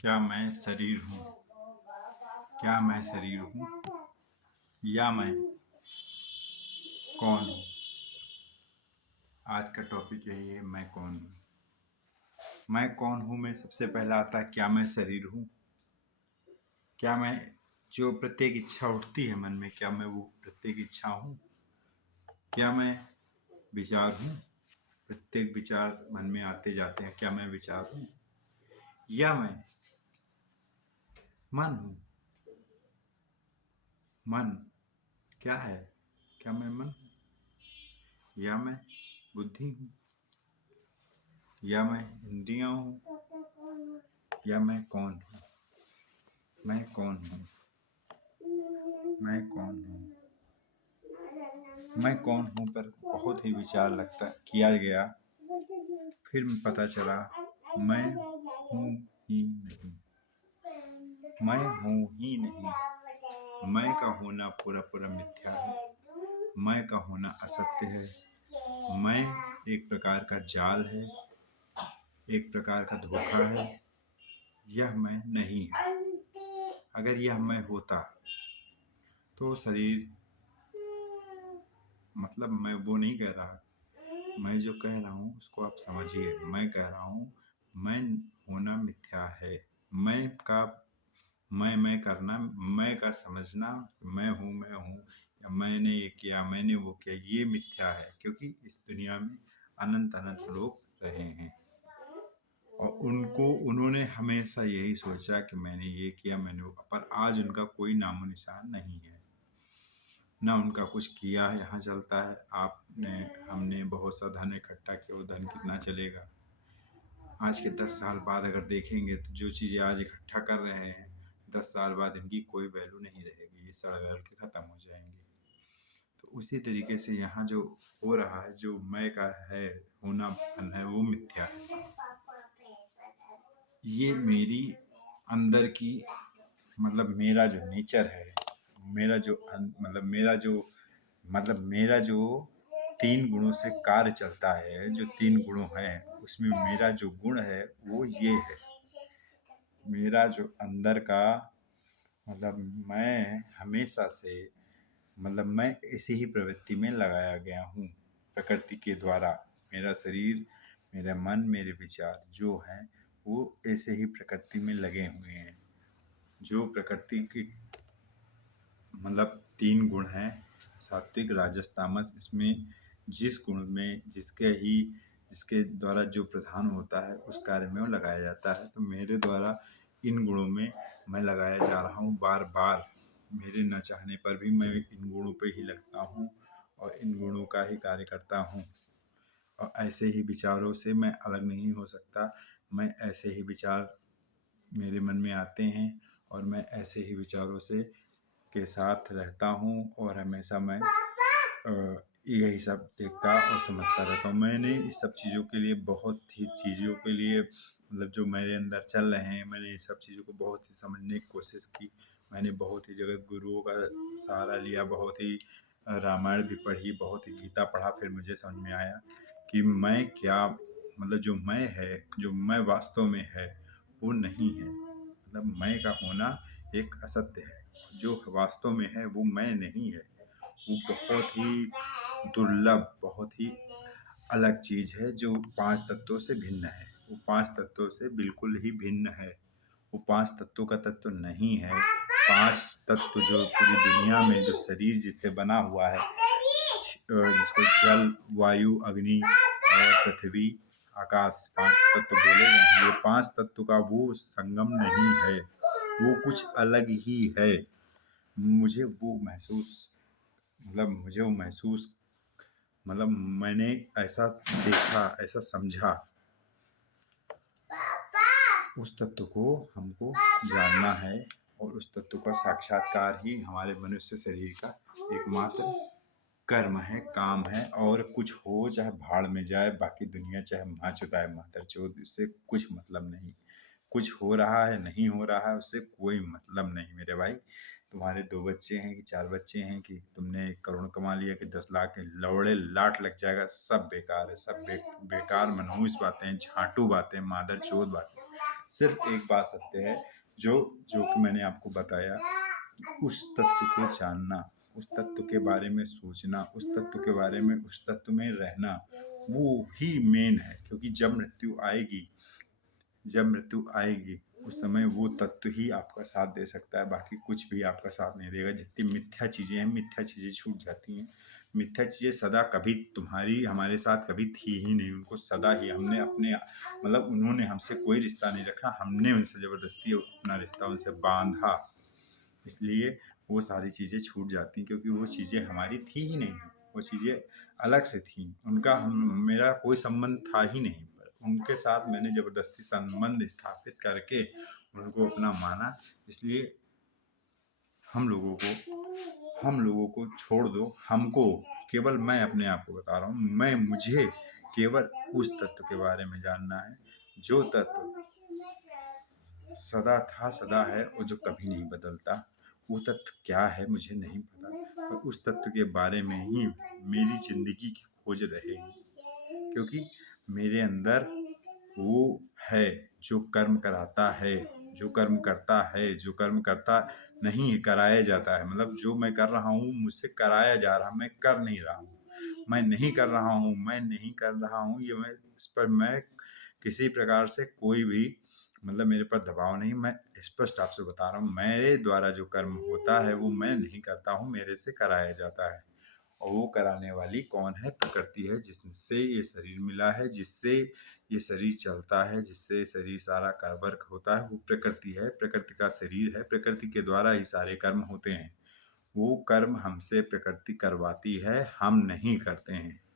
क्या मैं शरीर हूँ? क्या मैं शरीर हूँ या मैं कौन हूँ? आज का टॉपिक यही है, मैं कौन हूँ। मैं कौन हूँ में सबसे पहला आता है क्या मैं शरीर हूँ। क्या मैं जो प्रत्येक इच्छा उठती है मन में, क्या मैं वो प्रत्येक इच्छा हूँ? क्या मैं विचार हूँ? प्रत्येक विचार मन में आते जाते हैं, क्या मैं विचार हूँ या मैं मन हूँ? मन क्या है? क्या मैं मन हूँ या मैं बुद्धि हूँ या मैं इंद्रियाँ हूँ या मैं कौन हूँ? मैं कौन हूँ? मैं कौन हूँ? मैं कौन हूँ पर बहुत ही विचार लगता किया गया, फिर पता चला मैं हूँ ही नहीं। मैं हूँ ही नहीं। मैं का होना पूरा पूरा मिथ्या है। मैं का होना असत्य है। मैं एक प्रकार का जाल है, एक प्रकार का धोखा है। यह मैं नहीं है। अगर यह मैं होता तो शरीर, मतलब मैं वो नहीं कह रहा, मैं जो कह रहा हूँ उसको आप समझिए। मैं कह रहा हूँ मैं होना मिथ्या है। मैं का मैं करना, मैं का समझना, मैं हूँ या मैंने ये किया, मैंने वो किया, ये मिथ्या है। क्योंकि इस दुनिया में अनंत अनंत लोग रहे हैं और उन्होंने हमेशा यही सोचा कि मैंने ये किया, मैंने वो, पर आज उनका कोई नामो निशान नहीं है। ना उनका कुछ किया है यहाँ चलता है। हमने बहुत सा धन इकट्ठा किया, वो धन कितना चलेगा? आज के 10 साल बाद अगर देखेंगे तो जो चीज़ें आज इकट्ठा कर रहे हैं, 10 साल बाद इनकी कोई वैल्यू नहीं रहेगी, ये सड़ गल के ख़त्म हो जाएंगे। तो उसी तरीके से यहाँ जो हो रहा है, जो मैं का है, होना मन है, वो मिथ्या है। ये मेरी अंदर की, मतलब मेरा जो नेचर है, मेरा जो मेरा जो 3 गुणों से कार्य चलता है, जो 3 गुणों हैं उसमें मेरा जो गुण है वो ये है। मेरा जो अंदर का, मैं हमेशा से, मैं इसी ही प्रवृत्ति में लगाया गया हूँ प्रकृति के द्वारा। मेरा शरीर, मेरा मन, मेरे विचार जो हैं वो ऐसे ही प्रकृति में लगे हुए हैं। जो प्रकृति की 3 गुण हैं, सात्विक, राजस, तामस। इसमें जिस गुण में जिसके द्वारा जो प्रधान होता है उस कार्य में वो लगाया जाता है। तो मेरे द्वारा इन गुणों में मैं लगाया जा रहा हूँ बार बार। मेरे न चाहने पर भी मैं इन गुणों पे ही लगता हूँ और इन गुणों का ही कार्य करता हूँ। और ऐसे ही विचारों से मैं अलग नहीं हो सकता। मैं ऐसे ही विचार मेरे मन में आते हैं और मैं ऐसे ही विचारों से के साथ रहता हूँ और हमेशा मैं यही सब देखता और समझता रहता हूँ। मैंने इस सब चीज़ों के लिए, बहुत ही चीज़ों के लिए, जो मेरे अंदर चल रहे हैं, मैंने इस सब चीज़ों को बहुत ही समझने की कोशिश की। मैंने बहुत ही जगत गुरुओं का सहारा लिया, बहुत ही रामायण भी पढ़ी, बहुत ही गीता पढ़ा। फिर मुझे समझ में आया कि मैं क्या, जो मैं है, जो मैं वास्तव में है वो नहीं है। मैं का होना एक असत्य है, जो वास्तव में है वो मैं नहीं है। वो बहुत ही दुर्लभ, बहुत ही अलग चीज़ है जो 5 तत्वों से भिन्न है। वो 5 तत्वों से बिल्कुल ही भिन्न है। वो 5 तत्वों का तत्व नहीं है। 5 तत्व जो पूरी दुनिया में, जो शरीर जिससे बना हुआ है, जिसको जल, वायु, अग्नि और पृथ्वी, आकाश, 5 तत्व बोले गए हैं। ये 5 तत्व का वो संगम नहीं है, वो कुछ अलग ही है। मुझे वो महसूस, मुझे वो महसूस, मैंने ऐसा देखा, ऐसा समझा। उस तत्व को हमको जानना है और उस तत्व का साक्षात्कार ही हमारे मनुष्य शरीर का एकमात्र कर्म है, काम है। और कुछ हो चाहे भाड़ में जाए, बाकी दुनिया चाहे माँ चुदाए मातर चोद, उससे कुछ मतलब नहीं। कुछ हो रहा है, नहीं हो रहा है, उससे कोई मतलब नहीं मेरे भाई। तुम्हारे 2 बच्चे हैं कि 4 बच्चे हैं, कि तुमने 1 करोड़ कमा लिया कि 10 लाख के लौड़े लाट लग जाएगा, सब बेकार है। सब बेकार मनहूस बातें, झाटू बातें, मादर चोद बातें। सिर्फ एक बात सत्य है, जो जो कि मैंने आपको बताया, उस तत्व को जानना, उस तत्व के बारे में सोचना, उस तत्व के बारे में, उस तत्व में रहना, वो ही मेन है। क्योंकि जब मृत्यु आएगी उस समय वो तत्व ही आपका साथ दे सकता है, बाकी कुछ भी आपका साथ नहीं देगा। जितनी मिथ्या चीज़ें हैं, मिथ्या चीज़ें छूट जाती हैं। मिथ्या चीज़ें सदा कभी तुम्हारी हमारे साथ कभी थी ही नहीं, उनको सदा ही हमने अपने मतलब उन्होंने हमसे कोई रिश्ता नहीं रखा, हमने उनसे ज़बरदस्ती अपना रिश्ता उनसे बांधा, इसलिए वो सारी चीज़ें छूट जाती हैं, क्योंकि वो चीज़ें हमारी थी ही नहीं, वो चीज़ें अलग से थीं, उनका मेरा कोई संबंध था ही नहीं। पर उनके साथ मैंने ज़बरदस्ती संबंध स्थापित करके उनको अपना माना, इसलिए हम लोगों को छोड़ दो, हमको केवल, मैं अपने आप को बता रहा हूँ, मुझे केवल उस तत्व के बारे में जानना है, जो तत्व सदा था, सदा है और जो कभी नहीं बदलता। वो तत्व क्या है मुझे नहीं पता, पर उस तत्व के बारे में ही मेरी ज़िंदगी की खोज रहेगी, क्योंकि मेरे अंदर वो है जो कर्म कराता है, जो कर्म करता है, जो कर्म करता नहीं है, कराया जाता है। मतलब जो मैं कर रहा हूँ, मुझसे कराया जा रहा, मैं कर नहीं रहा हूँ। मैं नहीं कर रहा हूँ, मैं नहीं कर रहा हूँ, ये मैं इस पर मैं किसी प्रकार से कोई भी मतलब मेरे पर दबाव नहीं, मैं स्पष्ट आपसे बता रहा हूँ, मेरे द्वारा जो कर्म होता है वो मैं नहीं करता हूँ, मेरे से कराया जाता है। और वो कराने वाली कौन है? प्रकृति है, जिससे ये शरीर मिला है, जिससे ये शरीर चलता है, जिससे शरीर सारा वर्क होता है, वो प्रकृति है, प्रकृति का शरीर है, प्रकृति के द्वारा ही सारे कर्म होते हैं। वो कर्म हमसे प्रकृति करवाती है, हम नहीं करते हैं।